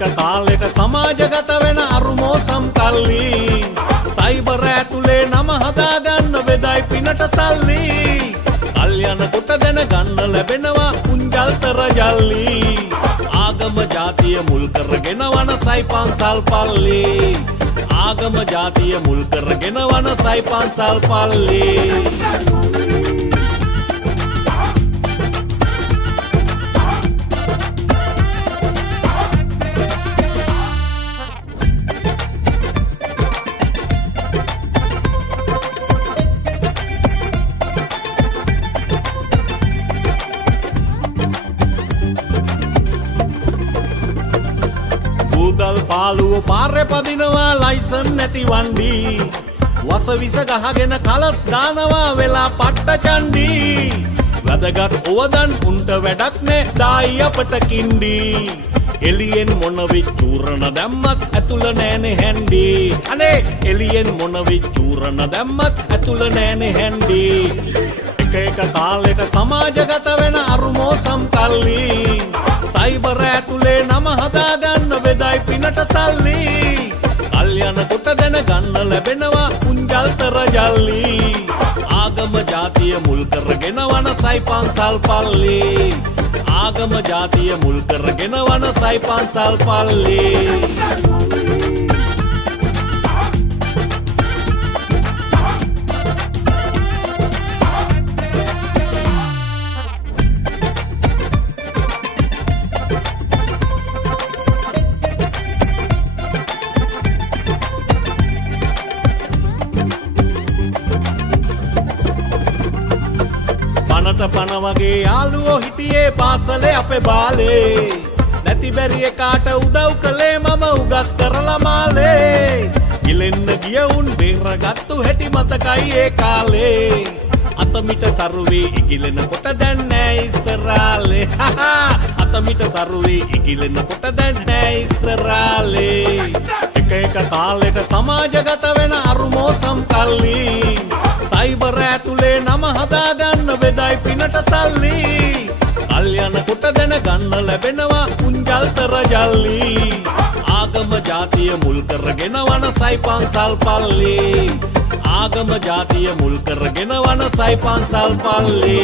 එක තාලෙට සමාජගත වෙන අරුමෝසම් කල්ලි සයිබර් ඇතුලේ නම හදාගන්න වෙදයි පිනට සල්ලි කල්යන කොට දැන ගන්න ලැබෙනවා කුංජල්තර ජල්ලි ආගම ජාතිය මුල් කරගෙන වන සයි පන්සල් පල්ලි ආගම ජාතිය මුල් කරගෙන වන සයි පන්සල් පල්ලි මුදල් පාලුව පාරේ පදිනවා ලයිසන් නැති වණ්ඩි වස විස ගහගෙන කලස් දානවා වෙලා පට්ට චණ්ඩි වැදගත් ඕවදන් උන්ට වැඩක් නෑ දායි අපට කිණ්ඩි එළියෙන් මොන විචූරණ දැම්මත් ඇතුළ නෑනේ හැන්ඩි අනේ එළියෙන් මොන විචූරණ දැම්මත් ඇතුළ නෑනේ හැන්ඩි එක එක තාලෙට සමාජගත වෙන අරුමෝසම් කල්ලි සයිබර් ඇතුලේ නම හදාගන්න වෙදයි පිනට සල්ලි කල්යන කොට දැන ගන්න ලැබෙනවා කුංජල්තර ජල්ලි ආගම ජාතිය මුල් කරගෙන වන සයි පන්සල් පල්ලි ආගම ජාතිය මුල් කරගෙන වන සයි පන්සල් පල්ලි පන වගේ යාළුවෝ හිටියේ පාසලේ අපේ බාලේ නැති බැරි එකාට උදව් කළේ මම උගස් කරලා මාලේ ගිලෙන්න ගිය උන් බේරගත්තු හැටි මතකයි ඒ කාලේ අතමිට සරුවේ ඉගිලෙන කොට දැන් නෑ ඉස්සරාලේ අතමිට සරුවේ ඉගිලෙන කොට දැන් නෑ ඉස්සරාලේ එක එක තාලෙට සමාජගත වෙන අරුමෝසම් කල්ලි සයිබර් ඇතුලේ නම හදාගන්න වෙදයි පිනට සල්ලි කල්යන කොට දැන ගන්න ලැබෙනවා කුංජල්තර ජල්ලි ආගම ජාතිය මුල් කරගෙන වන සයි පන්සල් පල්ලි ආගම ජාතිය මුල් කරගෙන වන සයි පන්සල් පල්ලි